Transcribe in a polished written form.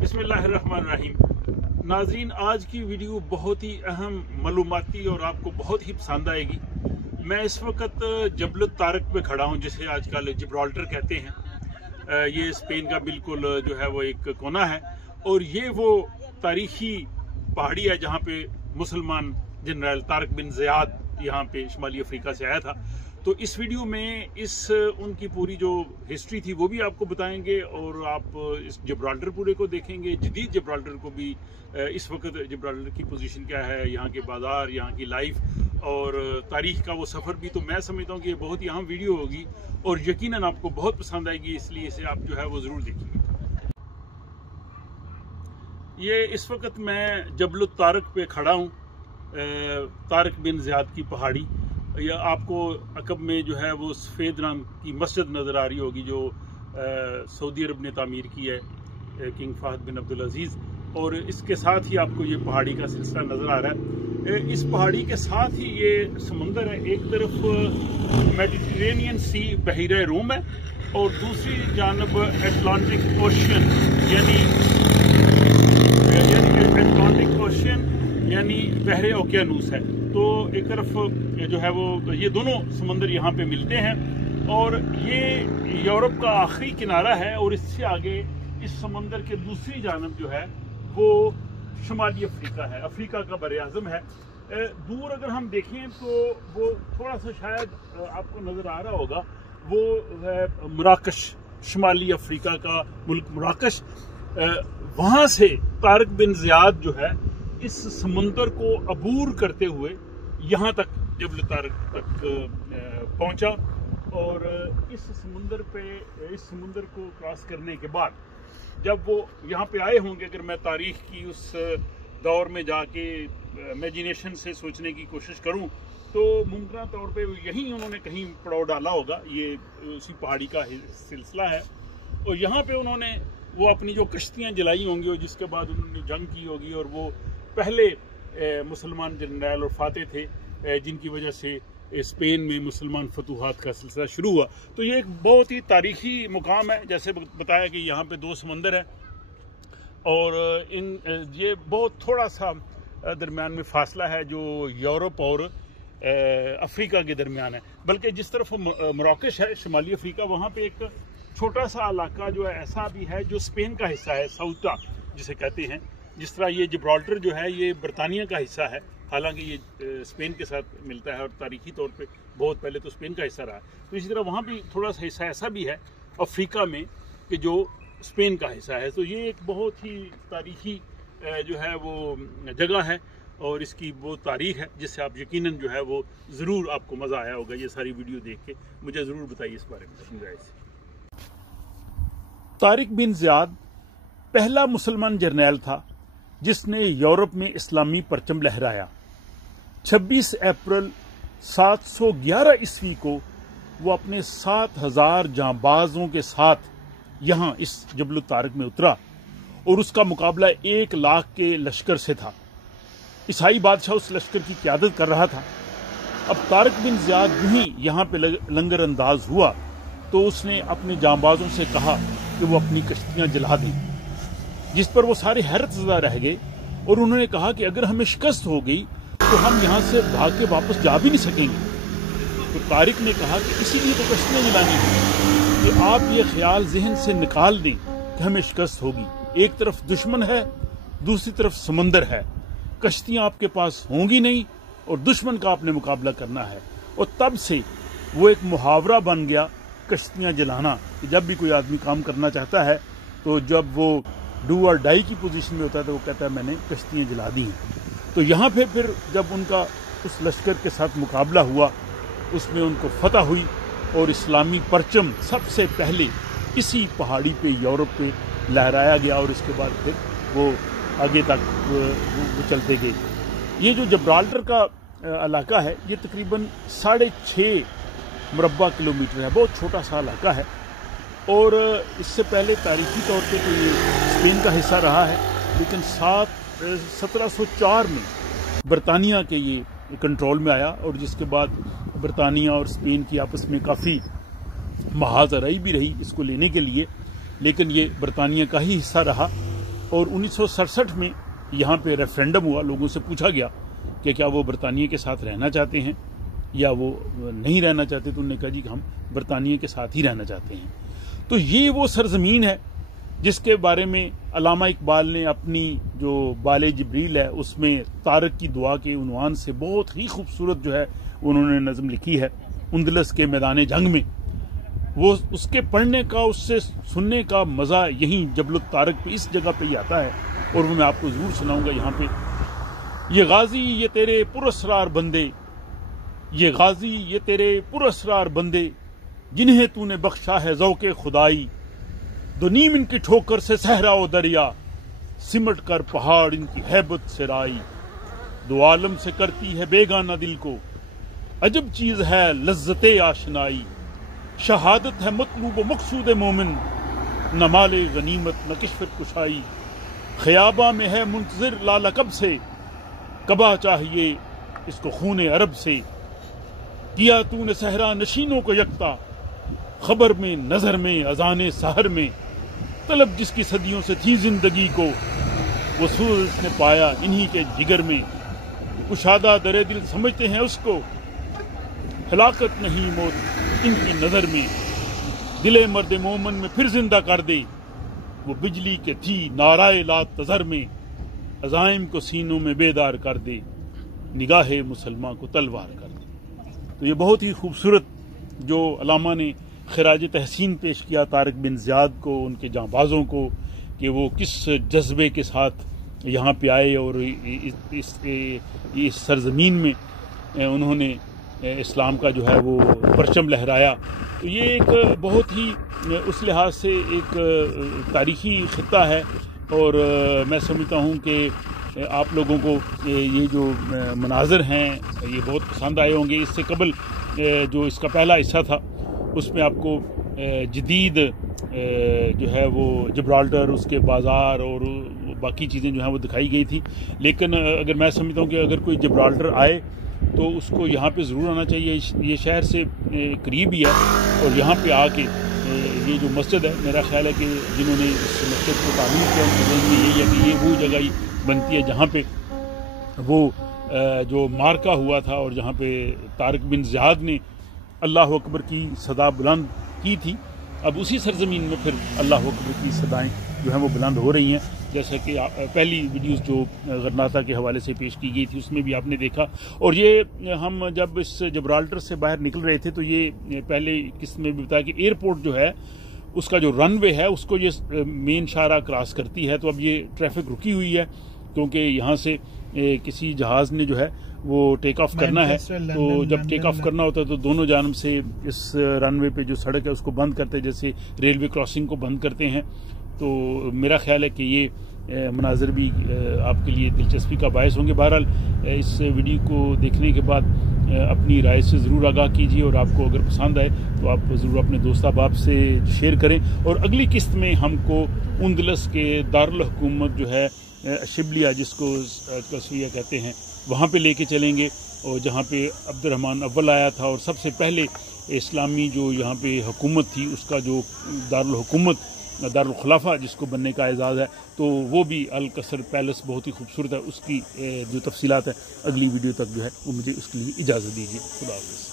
बिस्मिल्लाहिर्रहमानिर्रहीम। नाजरीन, आज की वीडियो बहुत ही अहम, मालूमाती और आपको बहुत ही पसंद आएगी। मैं इस वक्त जबल तारक पे खड़ा हूँ, जिसे आजकल जिब्राल्टर कहते हैं। ये स्पेन का बिल्कुल जो है वो एक कोना है और ये वो तारीखी पहाड़ी है जहाँ पे मुसलमान जनरल तारिक बिन ज़ियाद यहाँ पे शुमाली अफ्रीका से आया था। तो इस वीडियो में उनकी पूरी जो हिस्ट्री थी वो भी आपको बताएंगे और आप इस जिब्राल्टर पूरे को देखेंगे, जदीद जिब्राल्टर को भी, इस वक्त जिब्राल्टर की पोजीशन क्या है, यहाँ के बाजार, यहाँ की लाइफ और तारीख का वो सफ़र भी। तो मैं समझता हूँ कि ये बहुत ही अहम वीडियो होगी और यकीनन आपको बहुत पसंद आएगी, इसलिए इसे आप जो है वो ज़रूर देखेंगे। ये इस वक्त मैं जबल तारक पे खड़ा हूँ, तारिक बिन ज़ियाद की पहाड़ी। या आपको अकब में जो है वो सफ़ेद रंग की मस्जिद नज़र आ रही होगी जो सऊदी अरब ने तामीर की है, किंग फहद बिन अब्दुल अजीज़। और इसके साथ ही आपको ये पहाड़ी का सिलसिला नज़र आ रहा है। इस पहाड़ी के साथ ही ये समंदर है, एक तरफ मेडिटेरेनियन सी बहीरा रूम है और दूसरी जानब अटलांटिक ओशन यानी बहरे ओकियानूस है। तो एक तरफ जो है वो ये दोनों समंदर यहाँ पे मिलते हैं और ये यूरोप का आखिरी किनारा है और इससे आगे इस समंदर के दूसरी जानब जो है वो शुमाली अफ्रीका है, अफ्रीका का बरआज़म है। दूर अगर हम देखें तो वो थोड़ा सा शायद आपको नज़र आ रहा होगा, वो है मराकश, शुमाली अफ्रीका का मुल्क मराकश। वहाँ से तारिक बिन ज़ियाद जो है इस समंदर को अबूर करते हुए यहाँ तक जबल तारक तक पहुँचा और इस समुंदर को क्रॉस करने के बाद जब वो यहाँ पे आए होंगे, अगर मैं तारीख की उस दौर में जाके इमेजिनेशन से सोचने की कोशिश करूँ तो मुमकिन तौर पे यहीं उन्होंने कहीं पड़ाव डाला होगा। ये उसी पहाड़ी का सिलसिला है और यहाँ पे उन्होंने वो अपनी जो कश्तियाँ जलाई होंगी और जिसके बाद उन्होंने जंग की होगी और वो पहले मुसलमान जनरल और फाते थे जिनकी वजह से स्पेन में मुसलमान फतूहात का सिलसिला शुरू हुआ। तो ये एक बहुत ही तारीखी मुकाम है, जैसे बताया कि यहाँ पे दो समंदर है और ये बहुत थोड़ा सा दरमियान में फासला है जो यूरोप और अफ्रीका के दरमियान है। बल्कि जिस तरफ मराकश है शुमाली अफ्रीका, वहाँ पे एक छोटा सा इलाका जो है ऐसा भी है जो स्पेन का हिस्सा है, साउटा जिसे कहते हैं। जिस तरह ये जिब्राल्टर जो है ये बरतानिया का हिस्सा है, हालांकि ये स्पेन के साथ मिलता है और तारीखी तौर पे बहुत पहले तो स्पेन का हिस्सा रहा। तो इसी तरह वहाँ भी थोड़ा सा हिस्सा ऐसा भी है अफ्रीका में कि जो स्पेन का हिस्सा है। तो ये एक बहुत ही तारीखी जो है वो जगह है और इसकी वो तारीख है जिससे आप यकीनन जो है वो ज़रूर आपको मज़ा आया होगा। ये सारी वीडियो देख के मुझे ज़रूर बताइए इस बारे में अपनी राय से। तारिक बिन ज़ियाद पहला मुसलमान जर्नैल था जिसने यूरोप में इस्लामी परचम लहराया। 26 अप्रैल 711 ईस्वी को वो अपने 7000 जांबाजों के साथ यहाँ इस जबल तारक में उतरा और उसका मुकाबला 1 लाख के लश्कर से था। ईसाई बादशाह उस लश्कर की क़यादत कर रहा था। अब तारिक बिन ज़ियाद यूं ही यहाँ पे लंगर अंदाज हुआ तो उसने अपने जांबाजों से कहा कि वो अपनी कश्तियां जला दें, जिस पर वो सारे हैरत ज़दा रह गए और उन्होंने कहा कि अगर हमें शिकस्त हो गई तो हम यहाँ से भाग के वापस जा भी नहीं सकेंगे। तो तारिक ने कहा कि इसीलिए तो कश्तियाँ जलानी है कि आप ये ख्याल जहन से निकाल दें कि हमें शिकस्त होगी। एक तरफ दुश्मन है, दूसरी तरफ समंदर है, कश्तियाँ आपके पास होंगी नहीं और दुश्मन का आपने मुकाबला करना है। और तब से वो एक मुहावरा बन गया कश्तियाँ जलाना, कि जब भी कोई आदमी काम करना चाहता है तो जब वो डू और डाई की पोजीशन में होता है तो वो कहता है मैंने कश्तियाँ जला दी हैं। तो यहाँ पे फिर जब उनका उस लश्कर के साथ मुकाबला हुआ उसमें उनको फतह हुई और इस्लामी परचम सबसे पहले इसी पहाड़ी पे यूरोप पे लहराया गया और इसके बाद फिर वो आगे तक वो चलते गए। ये जो जिब्राल्टर का इलाका है ये तकरीबन 6.5 मुरब्बा किलोमीटर है, बहुत छोटा सा इलाका है और इससे पहले तारीखी तौर पे तो ये स्पेन का हिस्सा रहा है, लेकिन 1704 में बरतानिया के ये कंट्रोल में आया और जिसके बाद बरतानिया और स्पेन की आपस में काफ़ी महाजराई भी रही इसको लेने के लिए। لیکن یہ برطانیہ کا ہی حصہ رہا، اور 1967 میں یہاں پہ ریفرینڈم ہوا، لوگوں سے پوچھا گیا کہ کیا وہ برطانیہ کے ساتھ رہنا چاہتے ہیں یا وہ نہیں رہنا چاہتے، تو انہوں نے کہا جی کہ ہم برطانیہ کے ساتھ ہی رہنا چاہتے ہیں۔ تو یہ وہ سرزمین ہے جس کے بارے میں علامہ اقبال نے اپنی جو بال جبریل ہے اس میں طارق کی دعا کے عنوان سے بہت ہی خوبصورت جو ہے انہوں نے نظم لکھی ہے، اندلس کے میدان جنگ میں۔ وہ اس کے پڑھنے کا، اس سے سننے کا مزہ یہیں جبل الطارق پہ اس جگہ پہ ہی آتا ہے، اور وہ میں آپ کو ضرور سناؤں گا یہاں پہ۔ یہ غازی یہ تیرے پراسرار بندے، یہ غازی یہ تیرے پراسرار بندے، جنہیں تو نے بخشا ہے ذوق خدائی، دو نیم ان کی ٹھوکر سے صحرا و دریا، سمٹ کر پہاڑ ان کی ہیبت سے رائی، دو عالم سے کرتی ہے بیگانہ دل کو، عجب چیز ہے لذت آشنائی، شہادت ہے مطلوب و مقصود مومن، نہ مال غنیمت نہ کشفت کشائی، خیابہ میں ہے منتظر لالقب سے، کبا چاہیے اس کو خون عرب سے، کیا تو نے صحرا نشینوں کو یکتا، خبر میں نظر میں اذان سحر میں، طلب جس کی صدیوں سے تھی زندگی کو، وہ سوز اس نے پایا انہی کے جگر میں، کشادہ در دل سمجھتے ہیں اس کو، ہلاکت نہیں موت ان کی نظر میں، دل مرد مومن میں پھر زندہ کر دے، وہ بجلی کے تھی نعرہ لا تذر میں، عزائم کو سینوں میں بیدار کر دے، نگاہ مسلمان کو تلوار کر دے۔ تو یہ بہت ہی خوبصورت جو علامہ نے خراج تحسین پیش کیا طارق بن زیاد کو، ان کے جانبازوں کو، کہ وہ کس جذبے کے ساتھ یہاں پہ آئے اور اس سرزمین میں انہوں نے اسلام کا جو ہے وہ پرچم لہرایا۔ تو یہ ایک بہت ہی اس لحاظ سے ایک تاریخی خطہ ہے، اور میں سمجھتا ہوں کہ آپ لوگوں کو یہ جو مناظر ہیں یہ بہت پسند آئے ہوں گے۔ اس سے قبل جو اس کا پہلا حصہ تھا اس میں آپ کو جدید جو ہے وہ جبرالٹر، اس کے بازار اور باقی چیزیں جو ہیں وہ دکھائی گئی تھی، لیکن اگر میں سمجھتا ہوں کہ اگر کوئی جبرالٹر آئے تو اس کو یہاں پہ ضرور آنا چاہیے، یہ شہر سے قریب ہی ہے، اور یہاں پہ آ کے یہ جو مسجد ہے، میرا خیال ہے کہ جنہوں نے اس مسجد کو تعمیر کیا ان کے ذہن میں یہی ہے کہ یہ وہ جگہ ہی بنتی ہے جہاں پہ وہ جو مارکا ہوا تھا اور جہاں پہ طارق بن زیاد نے اللہ اکبر کی صدا بلند کی تھی۔ اب اسی سرزمین میں پھر اللہ اکبر کی صدائیں جو ہیں وہ بلند ہو رہی ہیں، جیسا کہ پہلی ویڈیوز جو غرناطہ کے حوالے سے پیش کی گئی تھی اس میں بھی آپ نے دیکھا۔ اور یہ ہم جب اس جبرالٹر سے باہر نکل رہے تھے تو یہ پہلے قسط میں بھی بتایا کہ ایئرپورٹ جو ہے اس کا جو رن وے ہے اس کو یہ مین شاہراہ کراس کرتی ہے، تو اب یہ ٹریفک رکی ہوئی ہے کیونکہ یہاں سے کسی جہاز نے جو ہے وہ ٹیک آف کرنا ہے، تو جب ٹیک آف کرنا ہوتا ہے تو دونوں جانب سے اس رن وے پہ جو سڑک ہے اس کو بند کرتے ہیں، جیسے ریلوے کراسنگ کو بند کرتے ہیں۔ تو میرا خیال ہے کہ یہ مناظر بھی آپ کے لیے دلچسپی کا باعث ہوں گے۔ بہرحال اس ویڈیو کو دیکھنے کے بعد اپنی رائے سے ضرور آگاہ کیجیے، اور آپ کو اگر پسند آئے تو آپ ضرور اپنے دوست احباب سے شیئر کریں، اور اگلی قسط میں ہم کو اندلس کے دارالحکومت جو ہے شبلیہ جس کو قصویہ کہتے ہیں وہاں پہ لے کے چلیں گے، اور جہاں پہ عبد الرحمن اول آیا تھا، اور سب سے پہلے اسلامی جو یہاں پہ حکومت تھی اس کا جو دارالحکومت دارالخلافہ جس کو بننے کا اعزاز ہے، تو وہ بھی القصر پیلس بہت ہی خوبصورت ہے۔ اس کی جو تفصیلات ہے اگلی ویڈیو تک جو ہے وہ مجھے اس کے لیے اجازت دیجیے۔ خدا حافظ۔